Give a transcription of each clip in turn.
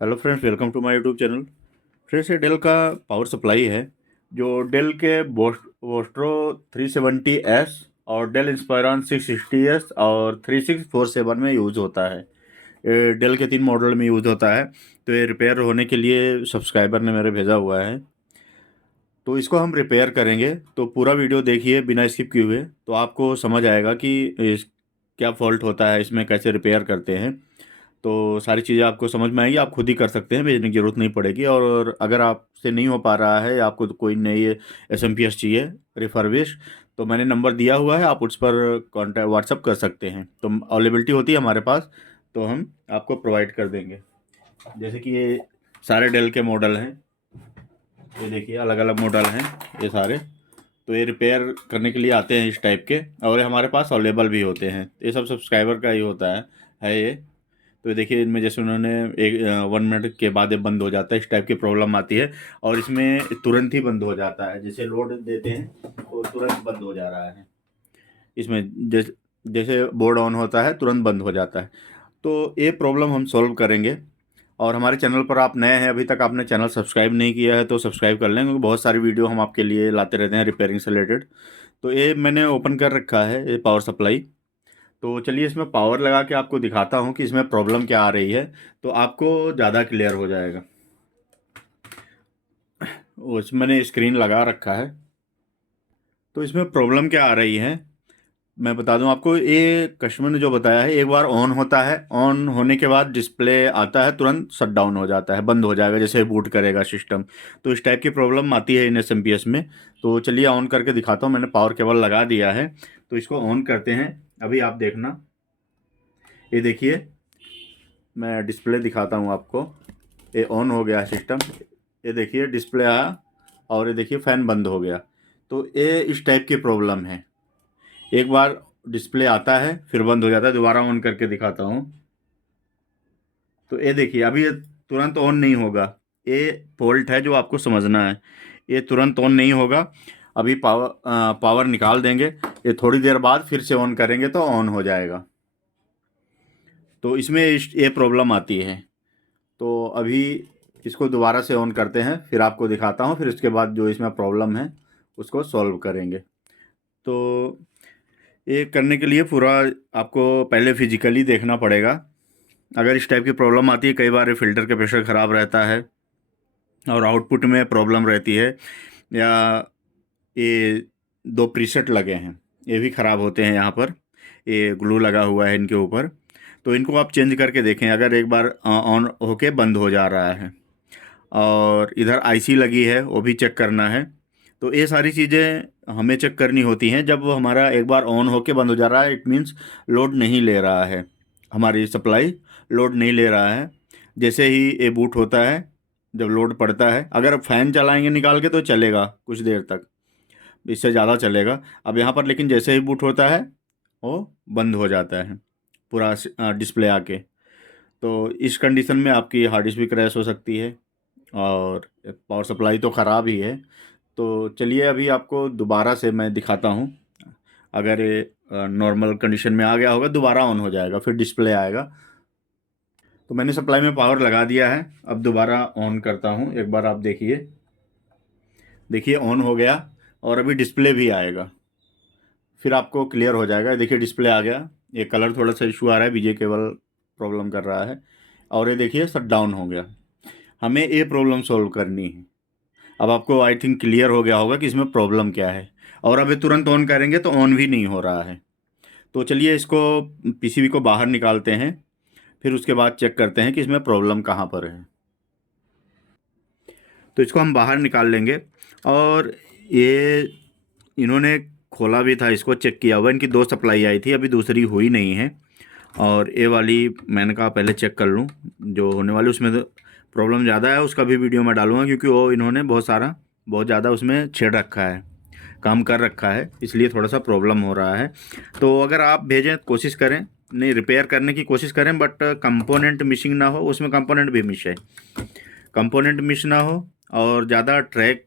Hello friends, welcome to my YouTube channel. Friends, ये Dell का power supply है जो डेल के वोस्ट्रो 370S और डेल इंस्पायरॉन 660S और 3647 में यूज़ होता है। ये डेल के 3 मॉडल में यूज़ होता है। तो ये रिपेयर होने के लिए सब्सक्राइबर ने मेरे भेजा हुआ है, तो इसको हम रिपेयर करेंगे। तो पूरा वीडियो देखिए बिना स्किप किए हुए, तो आपको समझ आएगा कि क्या फॉल्ट होता है, इसमें कैसे रिपेयर करते हैं। तो सारी चीज़ें आपको समझ में आएगी, आप खुद ही कर सकते हैं, भेजने की ज़रूरत नहीं पड़ेगी। और अगर आपसे नहीं हो पा रहा है या आपको तो कोई नई एसएमपीएस चाहिए रिफर्बिश, तो मैंने नंबर दिया हुआ है, आप उस पर कॉन्टैक्ट व्हाट्सअप कर सकते हैं। तो अवेलेबिलिटी होती है हमारे पास, तो हम आपको प्रोवाइड कर देंगे। जैसे कि ये सारे डेल के मॉडल हैं, ये देखिए अलग अलग मॉडल हैं ये सारे। तो ये रिपेयर करने के लिए आते हैं इस टाइप के, और ये हमारे पास अवेलेबल भी होते हैं। ये सब सब्सक्राइबर का ही होता है ये। तो ये देखिए इनमें जैसे उन्होंने 1 मिनट के बाद ये बंद हो जाता है, इस टाइप की प्रॉब्लम आती है। और इसमें तुरंत ही बंद हो जाता है, जैसे लोड देते हैं तो तुरंत बंद हो जा रहा है। इसमें जैसे जैसे बोर्ड ऑन होता है तुरंत बंद हो जाता है। तो ये प्रॉब्लम हम सॉल्व करेंगे। और हमारे चैनल पर आप नए हैं, अभी तक आपने चैनल सब्सक्राइब नहीं किया है तो सब्सक्राइब कर लें, क्योंकि बहुत सारी वीडियो हम आपके लिए लाते रहते हैं रिपेयरिंग से रिलेटेड। तो ये मैंने ओपन कर रखा है ये पावर सप्लाई। तो चलिए इसमें पावर लगा के आपको दिखाता हूँ कि इसमें प्रॉब्लम क्या आ रही है, तो आपको ज़्यादा क्लियर हो जाएगा। उसमें मैंने स्क्रीन लगा रखा है। तो इसमें प्रॉब्लम क्या आ रही है मैं बता दूं आपको। ये कस्टमर ने जो बताया है, एक बार ऑन होता है, ऑन होने के बाद डिस्प्ले आता है, तुरंत शट डाउन हो जाता है, बंद हो जाएगा जैसे बूट करेगा सिस्टम। तो इस टाइप की प्रॉब्लम आती है इन एसएमपीएस में। तो चलिए ऑन करके दिखाता हूँ, मैंने पावर केबल लगा दिया है। तो इसको ऑन करते हैं, अभी आप देखना। ये देखिए मैं डिस्प्ले दिखाता हूँ आपको। ये ऑन हो गया सिस्टम, ये देखिए डिस्प्ले आया, और ये देखिए फ़ैन बंद हो गया। तो ये इस टाइप की प्रॉब्लम है। एक बार डिस्प्ले आता है फिर बंद हो जाता है। दोबारा ऑन करके दिखाता हूँ। तो ये देखिए अभी ये तुरंत ऑन नहीं होगा। ये फॉल्ट है जो आपको समझना है, ये तुरंत ऑन नहीं होगा। अभी पावर निकाल देंगे, ये थोड़ी देर बाद फिर से ऑन करेंगे तो ऑन हो जाएगा। तो इसमें ये प्रॉब्लम आती है। तो अभी इसको दोबारा से ऑन करते हैं, फिर आपको दिखाता हूँ, फिर उसके बाद जो इसमें प्रॉब्लम है उसको सॉल्व करेंगे। तो ये करने के लिए पूरा आपको पहले फिजिकली देखना पड़ेगा। अगर इस टाइप की प्रॉब्लम आती है, कई बार ये फ़िल्टर का प्रेशर ख़राब रहता है और आउटपुट में प्रॉब्लम रहती है, या ये 2 प्रीसेट लगे हैं ये भी ख़राब होते हैं यहाँ पर, ये ग्लू लगा हुआ है इनके ऊपर। तो इनको आप चेंज करके देखें, अगर एक बार ऑन होके बंद हो जा रहा है। और इधर आईसी लगी है, वो भी चेक करना है। तो ये सारी चीज़ें हमें चेक करनी होती हैं। जब हमारा एक बार ऑन होके बंद हो जा रहा है, इट मीन्स लोड नहीं ले रहा है, हमारी सप्लाई लोड नहीं ले रहा है। जैसे ही ये बूट होता है, जब लोड पड़ता है, अगर फ़ैन चलाएंगे निकाल के तो चलेगा कुछ देर तक, इससे ज़्यादा चलेगा। अब यहाँ पर लेकिन जैसे ही बूट होता है वो बंद हो जाता है पूरा डिस्प्ले आके। तो इस कंडीशन में आपकी हार्ड डिस्क भी क्रैश हो सकती है, और पावर सप्लाई तो ख़राब ही है। तो चलिए अभी आपको दोबारा से मैं दिखाता हूँ। अगर ये नॉर्मल कंडीशन में आ गया होगा, दोबारा ऑन हो जाएगा, फिर डिस्प्ले आएगा। तो मैंने सप्लाई में पावर लगा दिया है, अब दोबारा ऑन करता हूँ, एक बार आप देखिए। देखिए ऑन हो गया, और अभी डिस्प्ले भी आएगा, फिर आपको क्लियर हो जाएगा। देखिए डिस्प्ले आ गया, ये कलर थोड़ा सा इशू आ रहा है, बीजे केबल प्रॉब्लम कर रहा है। और ये देखिए शट डाउन हो गया। हमें ये प्रॉब्लम सॉल्व करनी है। अब आपको आई थिंक क्लियर हो गया होगा कि इसमें प्रॉब्लम क्या है। और अभी तुरंत ऑन करेंगे तो ऑन भी नहीं हो रहा है। तो चलिए इसको पीसीबी को बाहर निकालते हैं, फिर उसके बाद चेक करते हैं कि इसमें प्रॉब्लम कहाँ पर है। तो इसको हम बाहर निकाल लेंगे। और ये इन्होंने खोला भी था, इसको चेक किया हुआ, इनकी 2 सप्लाई आई थी, अभी दूसरी हुई नहीं है। और ये वाली मैंने कहा पहले चेक कर लूँ, जो होने वाली उसमें तो प्रॉब्लम ज़्यादा है, उसका भी वीडियो मैं डालूँगा, क्योंकि वो इन्होंने बहुत ज़्यादा उसमें छेड़ रखा है, काम कर रखा है, इसलिए थोड़ा सा प्रॉब्लम हो रहा है। तो अगर आप भेजें कोशिश करें, नहीं रिपेयर करने की कोशिश करें, बट कंपोनेंट मिसिंग ना हो, उसमें कंपोनेंट भी मिस है, कंपोनेंट मिस ना हो, और ज़्यादा ट्रैक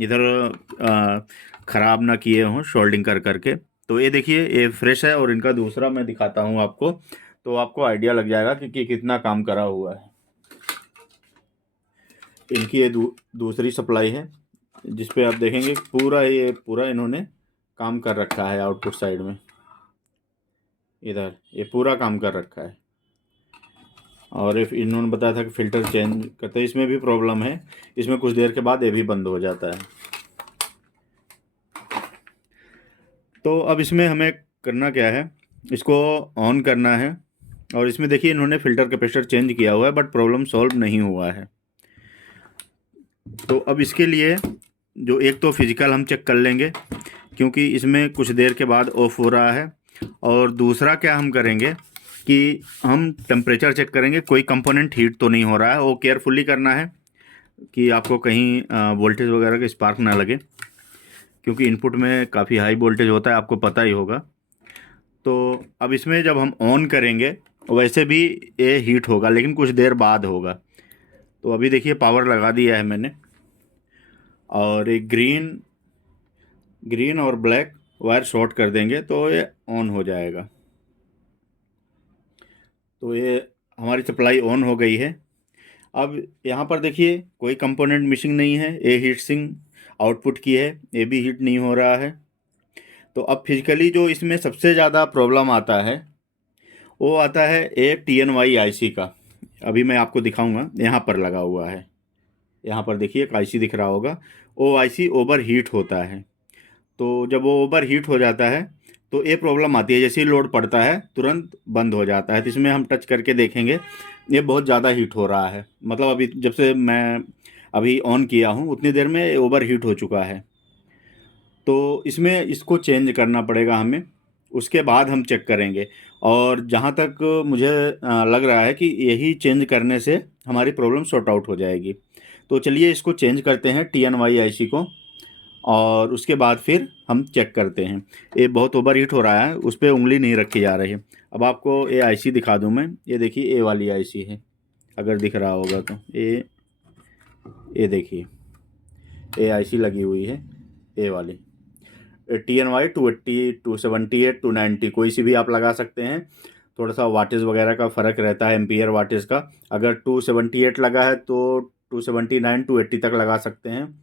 इधर ख़राब ना किए हों शोल्डिंग कर करके। तो ये देखिए ये फ्रेश है, और इनका दूसरा मैं दिखाता हूँ आपको, तो आपको आइडिया लग जाएगा कि कितना काम करा हुआ है। इनकी ये दूसरी सप्लाई है, जिस पे आप देखेंगे पूरा इन्होंने काम कर रखा है आउटपुट साइड में। इधर ये पूरा काम कर रखा है। और इन्होंने बताया था कि फ़िल्टर चेंज करते हैं, इसमें भी प्रॉब्लम है। इसमें कुछ देर के बाद ये भी बंद हो जाता है। तो अब इसमें हमें करना क्या है, इसको ऑन करना है। और इसमें देखिए इन्होंने फ़िल्टर कैपेसिटर चेंज किया हुआ है, बट प्रॉब्लम सॉल्व नहीं हुआ है। तो अब इसके लिए जो एक तो फिज़िकल हम चेक कर लेंगे, क्योंकि इसमें कुछ देर के बाद ऑफ हो रहा है। और दूसरा क्या हम करेंगे कि हम टेम्परेचर चेक करेंगे, कोई कंपोनेंट हीट तो नहीं हो रहा है। वो केयरफुली करना है कि आपको कहीं वोल्टेज वगैरह का स्पार्क ना लगे, क्योंकि इनपुट में काफ़ी हाई वोल्टेज होता है, आपको पता ही होगा। तो अब इसमें जब हम ऑन करेंगे, वैसे भी ये हीट होगा, लेकिन कुछ देर बाद होगा। तो अभी देखिए पावर लगा दिया है मैंने, और एक ग्रीन और ब्लैक वायर शॉर्ट कर देंगे तो ये ऑन हो जाएगा। तो ये हमारी सप्लाई ऑन हो गई है। अब यहाँ पर देखिए कोई कंपोनेंट मिसिंग नहीं है, ये हीट सिंक आउटपुट की है, ये भी हीट नहीं हो रहा है। तो अब फिजिकली जो इसमें सबसे ज़्यादा प्रॉब्लम आता है, वो आता है एक TNY IC का। अभी मैं आपको दिखाऊंगा, यहाँ पर लगा हुआ है। यहाँ पर देखिए एक IC दिख रहा होगा, वो IC ओवर हीट होता है। तो जब वो ओवर हीट हो जाता है तो ये प्रॉब्लम आती है, जैसे ही लोड पड़ता है तुरंत बंद हो जाता है। तो इसमें हम टच करके देखेंगे, ये बहुत ज़्यादा हीट हो रहा है। मतलब अभी जब से मैं अभी ऑन किया हूँ उतनी देर में ओवर हीट हो चुका है। तो इसमें इसको चेंज करना पड़ेगा हमें, उसके बाद हम चेक करेंगे। और जहाँ तक मुझे लग रहा है कि यही चेंज करने से हमारी प्रॉब्लम सॉर्ट आउट हो जाएगी। तो चलिए इसको चेंज करते हैं TNY IC को, और उसके बाद फिर हम चेक करते हैं। ये बहुत ओवर हीट हो रहा है, उस पर उंगली नहीं रखी जा रही है। अब आपको ये IC दिखा दूं मैं, ये देखिए ये वाली IC है, अगर दिख रहा होगा तो। ये देखिए ये IC लगी हुई है, ये वाली TNY 280, 278, 290, कोई सी भी आप लगा सकते हैं। थोड़ा सा वाटेज वगैरह का फ़र्क रहता है, एम्पियर वाटेज का। अगर 278 लगा है तो 279, 280 तक लगा सकते हैं।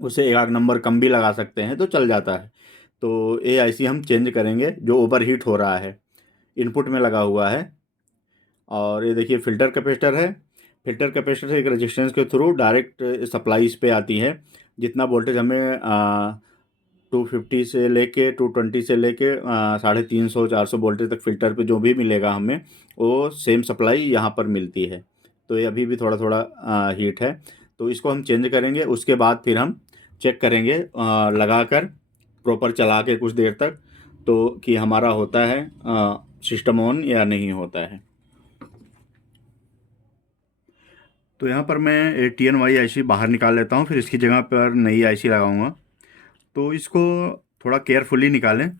उसे एक आध नंबर कम भी लगा सकते हैं तो चल जाता है। तो ये IC हम चेंज करेंगे जो ओवर हीट हो रहा है, इनपुट में लगा हुआ है। और ये देखिए फ़िल्टर कैपेसिटर है। फ़िल्टर कैपेसिटर से एक रेजिस्टेंस के थ्रू डायरेक्ट सप्लाई इस पे आती है। जितना वोल्टेज हमें 250 से लेके 220 से लेके 350 400 वोल्टेज तक फ़िल्टर पे जो भी मिलेगा हमें, वो सेम सप्लाई यहाँ पर मिलती है। तो ये अभी भी थोड़ा थोड़ा हीट है, तो इसको हम चेंज करेंगे। उसके बाद फिर हम चेक करेंगे लगा कर प्रॉपर चला के कुछ देर तक, तो कि हमारा होता है सिस्टम ऑन या नहीं होता है। तो यहाँ पर मैं TNY IC बाहर निकाल लेता हूँ, फिर इसकी जगह पर नई IC लगाऊंगा। तो इसको थोड़ा केयरफुली निकालें,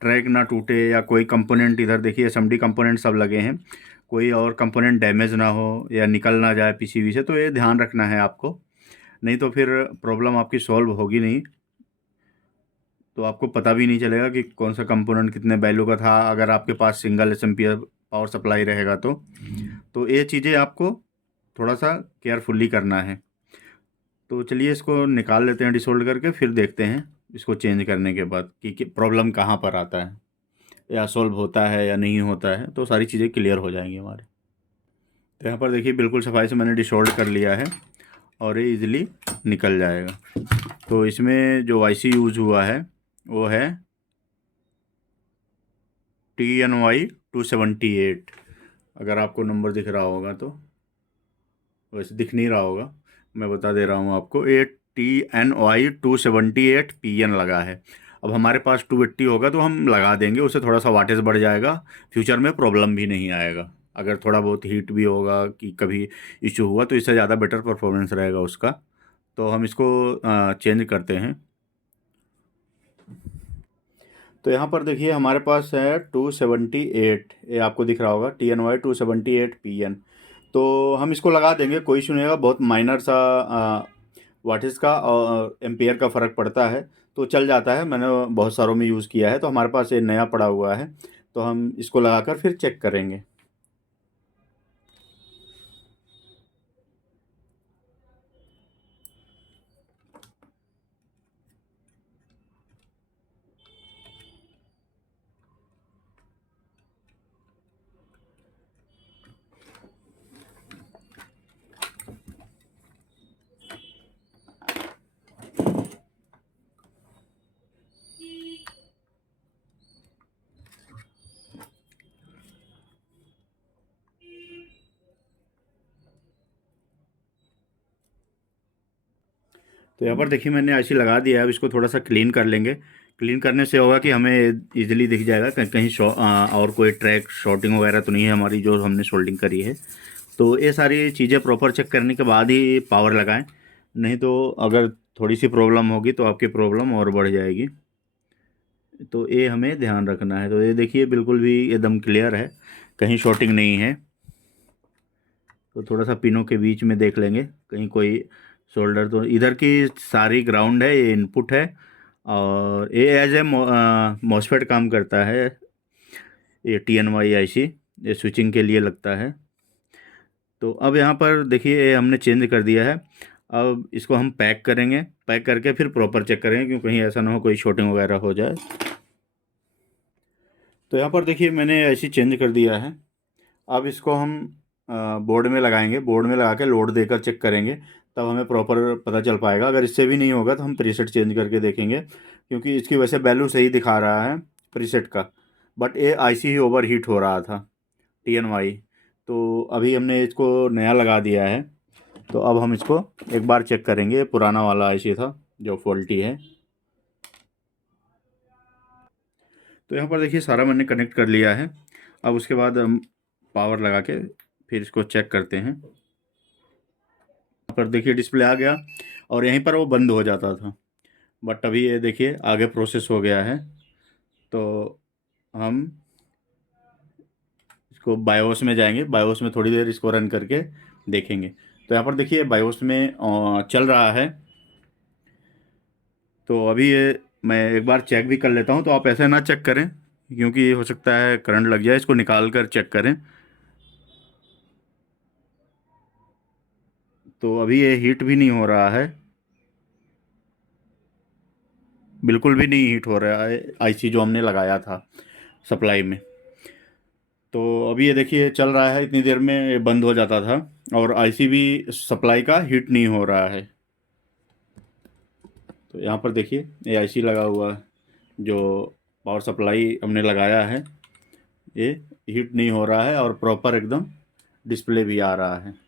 ट्रैक ना टूटे या कोई कंपोनेंट, इधर देखिए SMD कंपोनेंट सब लगे हैं, कोई और कंपोनेंट डैमेज ना हो या निकल ना जाए PCB से। तो ये ध्यान रखना है आपको, नहीं तो फिर प्रॉब्लम आपकी सॉल्व होगी नहीं। तो आपको पता भी नहीं चलेगा कि कौन सा कंपोनेंट कितने वैल्यू का था, अगर आपके पास सिंगल एम्पियर पावर सप्लाई रहेगा तो ये चीज़ें आपको थोड़ा सा केयरफुली करना है। तो चलिए इसको निकाल लेते हैं डिसोल्ड करके, फिर देखते हैं इसको चेंज करने के बाद कि प्रॉब्लम कहाँ पर आता है, या सॉल्व होता है या नहीं होता है। तो सारी चीज़ें क्लियर हो जाएंगी हमारे। तो यहाँ पर देखिए बिल्कुल सफाई से मैंने डिसोल्ड कर लिया है, और ये इजीली निकल जाएगा। तो इसमें जो IC यूज़ हुआ है वो है TNY 278। अगर आपको नंबर दिख रहा होगा तो, वैसे दिख नहीं रहा होगा, मैं बता दे रहा हूँ आपको। ये TNY 278 PN लगा है। अब हमारे पास 280 होगा तो हम लगा देंगे, उससे थोड़ा सा वाटेज बढ़ जाएगा, फ्यूचर में प्रॉब्लम भी नहीं आएगा। अगर थोड़ा बहुत हीट भी होगा कि कभी इशू हुआ, तो इससे ज़्यादा बेटर परफॉर्मेंस रहेगा उसका। तो हम इसको चेंज करते हैं। तो यहाँ पर देखिए हमारे पास है 278, ये आपको दिख रहा होगा TNY 278 PN। तो हम इसको लगा देंगे, कोई इशू नहीं होगा। बहुत माइनर सा वाटेज का और एम्पियर का फ़र्क पड़ता है, तो चल जाता है। मैंने बहुत सारों में यूज़ किया है, तो हमारे पास ये नया पड़ा हुआ है। तो हम इसको लगाकर फिर चेक करेंगे। तो यहाँ पर देखिए मैंने आईसी लगा दिया है। अब इसको थोड़ा सा क्लीन कर लेंगे। क्लीन करने से होगा कि हमें इजीली दिख जाएगा कहीं कहीं और कोई ट्रैक शॉर्टिंग वगैरह तो नहीं है हमारी जो हमने सोल्डिंग करी है। तो ये सारी चीज़ें प्रॉपर चेक करने के बाद ही पावर लगाएं, नहीं तो अगर थोड़ी सी प्रॉब्लम होगी तो आपकी प्रॉब्लम और बढ़ जाएगी। तो ये हमें ध्यान रखना है। तो ये देखिए बिल्कुल भी एकदम क्लियर है, कहीं शॉर्टिंग नहीं है। तो थोड़ा सा पिनों के बीच में देख लेंगे कहीं कोई शोल्डर, तो इधर की सारी ग्राउंड है, ये इनपुट है और ये एज ए मॉसफेट काम करता है। ये TNY IC ये स्विचिंग के लिए लगता है। तो अब यहाँ पर देखिए ये हमने चेंज कर दिया है। अब इसको हम पैक करेंगे, पैक करके फिर प्रॉपर चेक करेंगे क्यों कहीं ऐसा ना हो कोई शॉर्टिंग वगैरह हो जाए। तो यहाँ पर देखिए मैंने ऐसी चेंज कर दिया है। अब इसको हम बोर्ड में लगाएंगे, बोर्ड में लगा के लोड देकर चेक करेंगे, तब हमें प्रॉपर पता चल पाएगा। अगर इससे भी नहीं होगा तो हम प्रीसेट चेंज करके देखेंगे, क्योंकि इसकी वैसे वैल्यू सही दिखा रहा है प्रीसेट का, बट ये आईसी ही ओवर हीट हो रहा था TNY। तो अभी हमने इसको नया लगा दिया है। तो अब हम इसको एक बार चेक करेंगे। पुराना वाला आईसी था जो फॉल्टी है। तो यहाँ पर देखिए सारा मैंने कनेक्ट कर लिया है। अब उसके बाद हम पावर लगा के फिर इसको चेक करते हैं। यहाँ पर देखिए डिस्प्ले आ गया और यहीं पर वो बंद हो जाता था, बट अभी ये देखिए आगे प्रोसेस हो गया है। तो हम इसको बायोस में जाएंगे, बायोस में थोड़ी देर इसको रन करके देखेंगे। तो यहाँ पर देखिए बायोस में चल रहा है। तो अभी ये मैं एक बार चेक भी कर लेता हूँ। तो आप ऐसे ना चेक करें क्योंकि हो सकता है करंट लग जाए, इसको निकाल कर चेक करें। तो अभी ये हीट भी नहीं हो रहा है, बिल्कुल भी नहीं हीट हो रहा है आईसी जो हमने लगाया था सप्लाई में। तो अभी ये देखिए चल रहा है, इतनी देर में ये बंद हो जाता था और आईसी भी सप्लाई का हीट नहीं हो रहा है। तो यहाँ पर देखिए ये आईसी लगा हुआ है, जो पावर सप्लाई हमने लगाया है, ये हीट नहीं हो रहा है और प्रॉपर एकदम डिस्प्ले भी आ रहा है।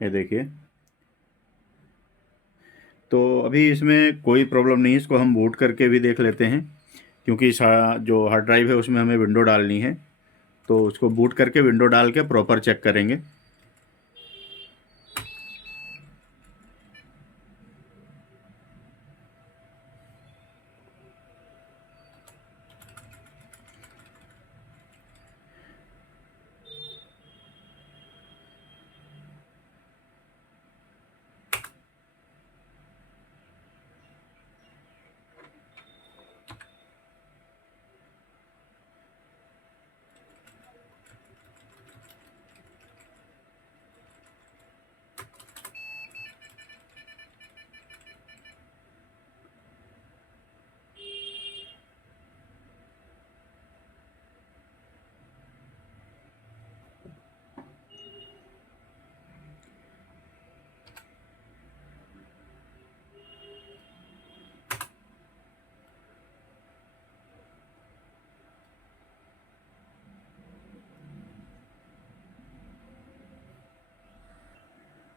ये देखिए, तो अभी इसमें कोई प्रॉब्लम नहीं है। इसको हम बूट करके भी देख लेते हैं, क्योंकि जो हार्ड ड्राइव है उसमें हमें विंडो डालनी है। तो उसको बूट करके विंडो डाल के प्रॉपर चेक करेंगे।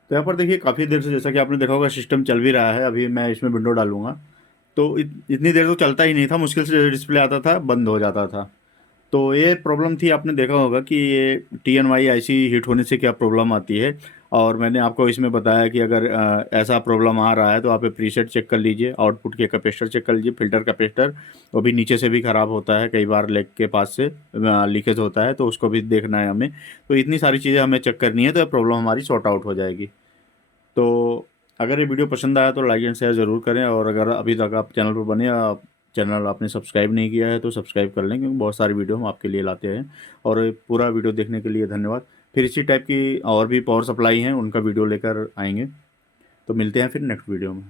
तो यहाँ पर देखिए काफ़ी देर से, जैसा कि आपने देखा होगा, सिस्टम चल भी रहा है। अभी मैं इसमें विंडो डालूंगा तो इतनी देर तो चलता ही नहीं था, मुश्किल से डिस्प्ले आता था, बंद हो जाता था। तो ये प्रॉब्लम थी। आपने देखा होगा कि ये TNY IC हीट होने से क्या प्रॉब्लम आती है। और मैंने आपको इसमें बताया कि अगर ऐसा प्रॉब्लम आ रहा है तो आप प्रीसेट चेक कर लीजिए, आउटपुट के कैपेसिटर चेक कर लीजिए, फिल्टर कैपेसिटर वो भी नीचे से भी ख़राब होता है कई बार, लेग के पास से लीकेज होता है, तो उसको भी देखना है हमें। तो इतनी सारी चीज़ें हमें चेक करनी है तो प्रॉब्लम हमारी सॉर्ट आउट हो जाएगी। तो अगर ये वीडियो पसंद आया तो लाइक एंड शेयर ज़रूर करें, और अगर अभी तक आप चैनल पर बने या चैनल आपने सब्सक्राइब नहीं किया है तो सब्सक्राइब कर लें, क्योंकि बहुत सारी वीडियो हम आपके लिए लाते हैं। और पूरा वीडियो देखने के लिए धन्यवाद। फिर इसी टाइप की और भी पावर सप्लाई हैं, उनका वीडियो लेकर आएंगे। तो मिलते हैं फिर नेक्स्ट वीडियो में।